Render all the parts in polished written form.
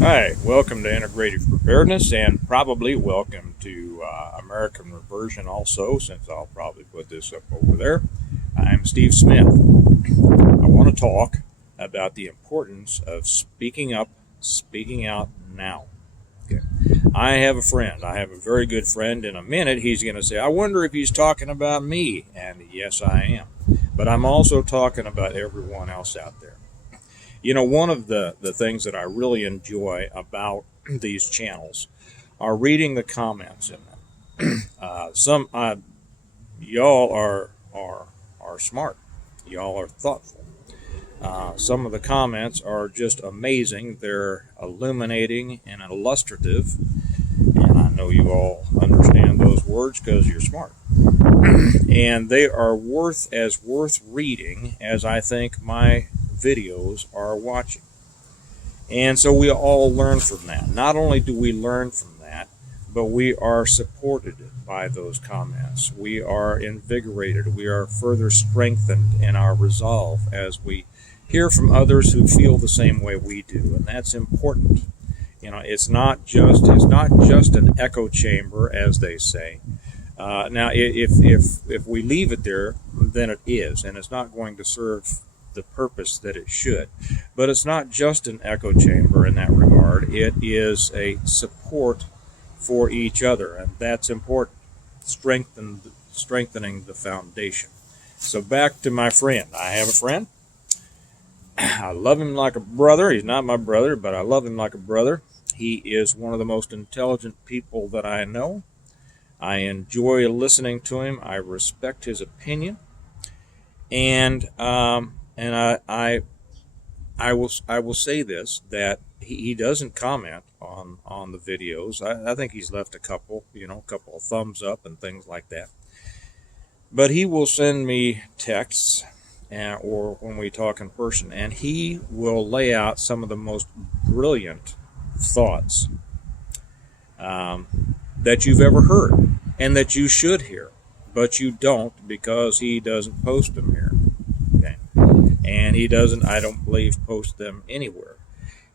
Hi, welcome to Integrated Preparedness, and probably welcome to American Reversion also, since I'll probably put this up over there. I'm Steve Smith. I want to talk about the importance of speaking up, speaking out now. Okay. I have a friend. I have a very good friend. In a minute, he's going to say, I wonder if he's talking about me. And yes, I am. But I'm also talking about everyone else out there. You know, one of the things that I really enjoy about these channels are reading the comments in them. Y'all are smart. Y'all are thoughtful. Some of the comments are just amazing. They're illuminating and illustrative, and I know you all understand those words because you're smart. And they are worth reading as I think my videos are watching. And so we all learn from that. Not only do we learn from that, but we are supported by those comments. We are invigorated. We are further strengthened in our resolve as we hear from others who feel the same way we do. And that's important. You know, it's not just an echo chamber, as they say. Now, if we leave it there, then it is, and it's not going to serve the purpose that it should. But it's not just an echo chamber in that regard. It is a support for each other, and that's important. Strengthening the foundation. So back to my friend. I have a friend. I love him like a brother. He's not my brother, but I love him like a brother. He is one of the most intelligent people that I know. I enjoy listening to him. I respect his opinion, and I will say this, that he doesn't comment on the videos. I think he's left a couple of thumbs up and things like that. But he will send me texts or when we talk in person, and he will lay out some of the most brilliant thoughts that you've ever heard and that you should hear, but you don't because he doesn't post them here. Okay. And he doesn't, I don't believe, post them anywhere.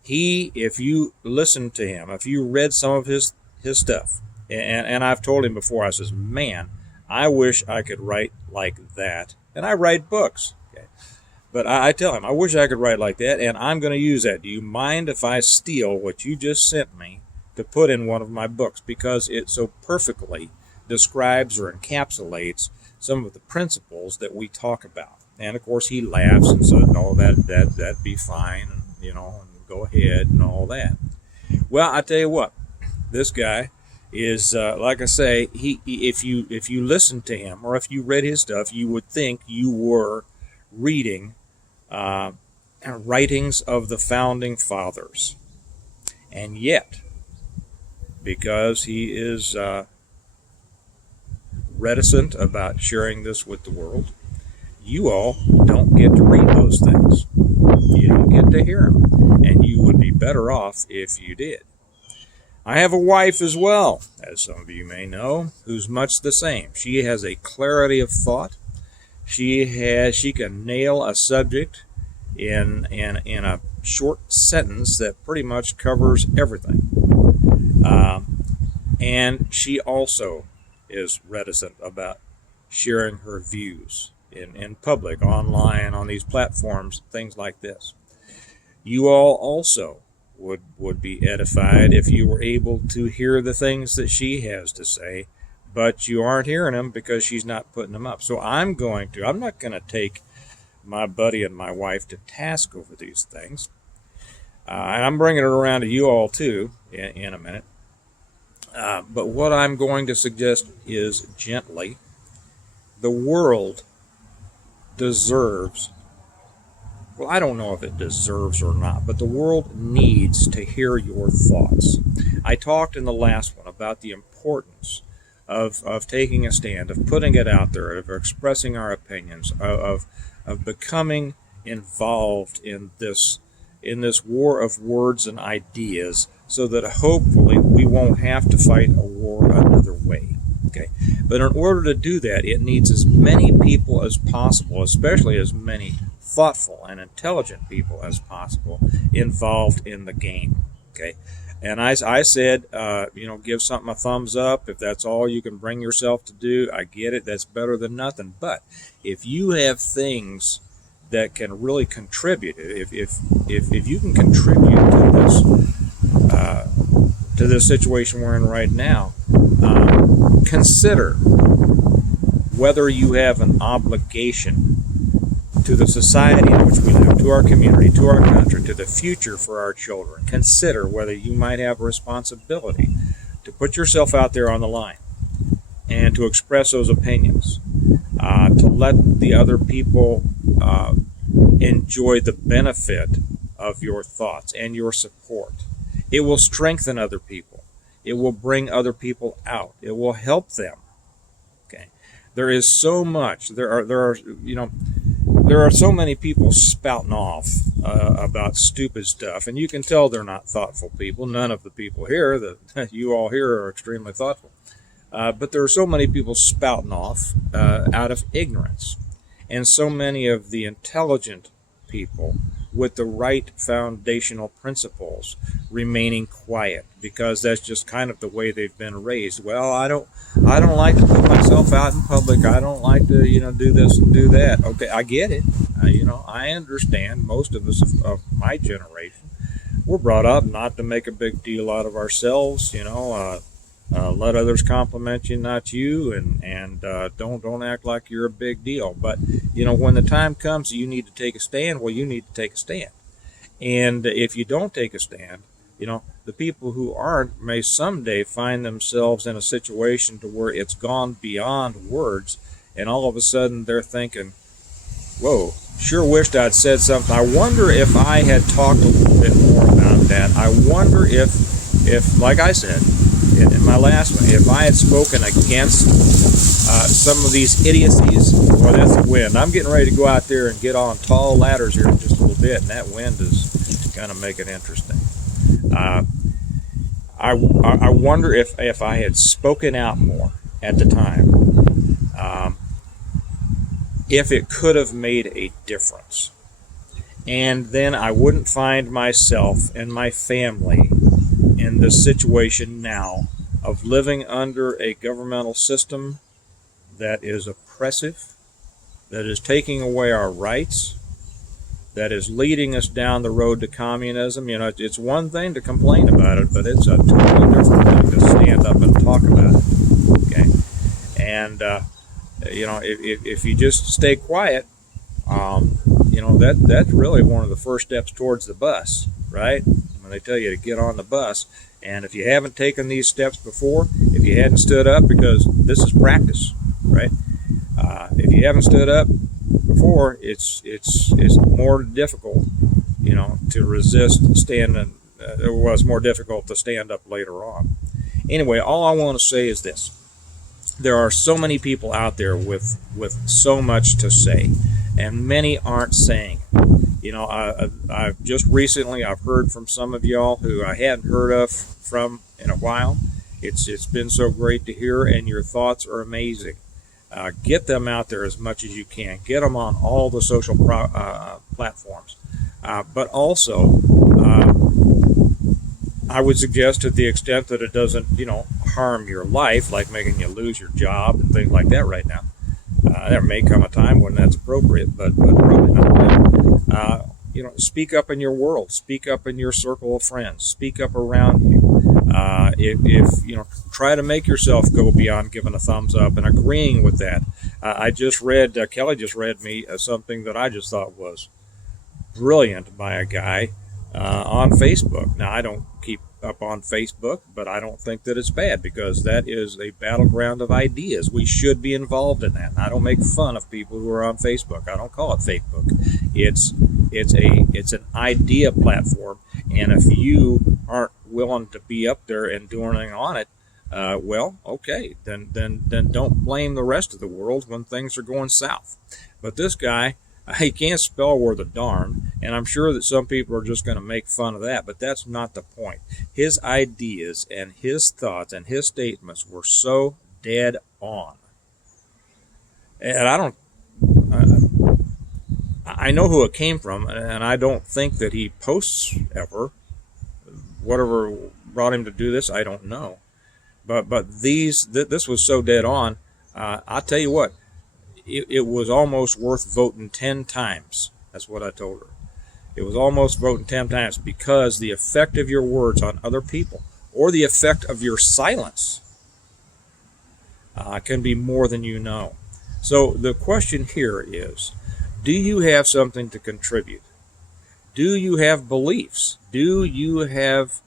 If you listen to him, if you read some of his stuff, and I've told him before, I says, man, I wish I could write like that. And I write books. Okay. But I tell him, I wish I could write like that, and I'm going to use that. Do you mind if I steal what you just sent me to put in one of my books? Because it so perfectly describes or encapsulates some of the principles that we talk about. And of course he laughs and says, no, that'd be fine, and go ahead and all that. Well, I tell you what, this guy is like I say, if you listen to him or if you read his stuff, you would think you were reading writings of the founding fathers. And yet, because he is reticent about sharing this with the world, you all don't get to read those things. You don't get to hear them, and you would be better off if you did. I have a wife as well, as some of you may know, who's much the same. She has a clarity of thought. She can nail a subject in a short sentence that pretty much covers everything. And she also is reticent about sharing her views in public, online, on these platforms, things like this. You all also would be edified if you were able to hear the things that she has to say, but you aren't hearing them because she's not putting them up. So I'm not going to take my buddy and my wife to task over these things. And I'm bringing it around to you all too in a minute. But what I'm going to suggest is gently, the world deserves, well, I don't know if it deserves or not, but the world needs to hear your thoughts. I talked in the last one about the importance of taking a stand, of putting it out there, of expressing our opinions, of becoming involved in this war of words and ideas, so that hopefully we won't have to fight a war another way. Okay, but in order to do that, it needs as many people as possible, especially as many thoughtful and intelligent people as possible, involved in the game. Okay. And I said, give something a thumbs up. If that's all you can bring yourself to do, I get it. That's better than nothing. But if you have things that can really contribute, if you can contribute to this situation we're in right now, consider whether you have an obligation to the society in which we live, to our community, to our country, to the future for our children. Consider whether you might have a responsibility to put yourself out there on the line and to express those opinions, to let the other people enjoy the benefit of your thoughts and your support. It will strengthen other people. It will bring other people out. It will help them. Okay. There is so much. There are so many people spouting off about stupid stuff, and you can tell they're not thoughtful people. None of the people here that you all here are extremely thoughtful. But there are so many people spouting off out of ignorance, and so many of the intelligent people with the right foundational principles remaining quiet because that's just kind of the way they've been raised. Well, I don't like to put myself out in public. I don't like to, do this and do that. Okay, I get it. I understand. Most of us of my generation, we're brought up not to make a big deal out of ourselves. Let others compliment you, not you, and don't act like you're a big deal. But when the time comes you need to take a stand, well, you need to take a stand. And if you don't take a stand, the people who aren't may someday find themselves in a situation to where it's gone beyond words, and all of a sudden they're thinking, whoa, sure wished I'd said something. I wonder if I had talked a little bit more about that. I wonder if like I said in my last one, if I had spoken against some of these idiocies. Well, that's the wind. I'm getting ready to go out there and get on tall ladders here in just a little bit, and that wind is going to make it interesting. I wonder if I had spoken out more at the time, if it could have made a difference. And then I wouldn't find myself and my family in the situation now of living under a governmental system that is oppressive, that is taking away our rights, that is leading us down the road to communism. It's one thing to complain about it, but it's a totally different thing to stand up and talk about it. Okay, and if you just stay quiet, that's really one of the first steps towards the bus, right? When they tell you to get on the bus. And if you haven't taken these steps before, if you hadn't stood up, because this is practice, right? If you haven't stood up before, it's more difficult, to resist standing. It was more difficult to stand up later on. Anyway, all I want to say is this: there are so many people out there with so much to say, and many aren't saying it. I've just recently I've heard from some of y'all who I hadn't heard of from in a while. It's been so great to hear, and your thoughts are amazing. Get them out there as much as you can. Get them on all the social platforms. But also, I would suggest, to the extent that it doesn't, harm your life, like making you lose your job and things like that right now. There may come a time when that's appropriate, but probably not now. Speak up in your world. Speak up in your circle of friends. Speak up around you. If try to make yourself go beyond giving a thumbs up and agreeing with that. I just read, Kelly just read me something that I just thought was brilliant by a guy on Facebook. Now, I don't keep up on Facebook, but I don't think that it's bad, because that is a battleground of ideas. We should be involved in that. And I don't make fun of people who are on Facebook. I don't call it Facebook. It's an idea platform, and if you aren't willing to be up there and doing anything on it, well, okay, then don't blame the rest of the world when things are going south. But this guy, he can't spell worth a darn, and I'm sure that some people are just going to make fun of that, but that's not the point. His ideas and his thoughts and his statements were so dead on. And I know who it came from, and I don't think that he posts ever whatever brought him to do this, I don't know. But this was so dead on. I'll tell you what, it was almost worth voting 10 times. That's what I told her. It was almost voting 10 times, because the effect of your words on other people, or the effect of your silence, can be more than you know. So the question here is, do you have something to contribute? Do you have beliefs? Do you have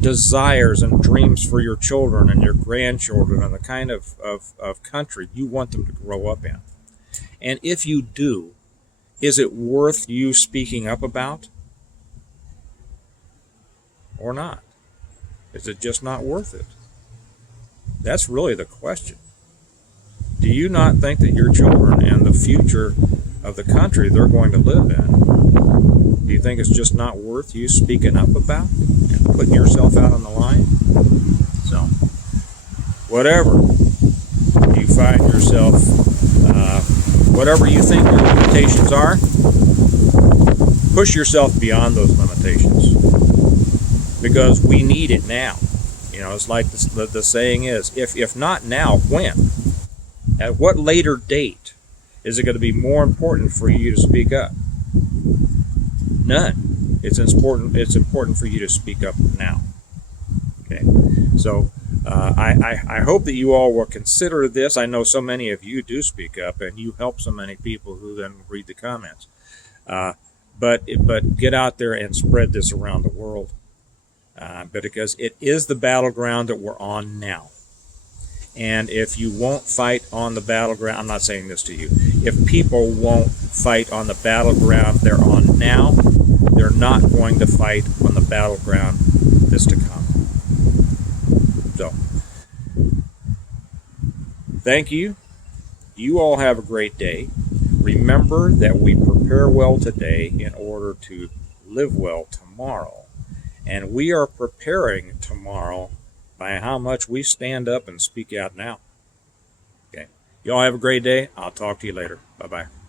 desires and dreams for your children and your grandchildren and the kind of country you want them to grow up in? And if you do, is it worth you speaking up about or not? Is it just not worth it? That's really the question. Do you not think that your children and the future of the country they're going to live in, do you think it's just not worth you speaking up about and putting yourself out on the line? So, whatever you find yourself, whatever you think your limitations are, push yourself beyond those limitations, because we need it now. You know, it's like the saying is, if not now, when? At what later date is it going to be more important for you to speak up? None. It's important for you to speak up now. Okay, so I hope that you all will consider this. I know so many of you do speak up, and you help so many people who then read the comments. But get out there and spread this around the world, because it is the battleground that we're on now. And if you won't fight on the battleground, I'm not saying this to you, if people won't fight on the battleground they're on now, they're not going to fight on the battleground that's to come. So, thank you. You all have a great day. Remember that we prepare well today in order to live well tomorrow. And we are preparing tomorrow by how much we stand up and speak out now. Okay. You all have a great day. I'll talk to you later. Bye-bye.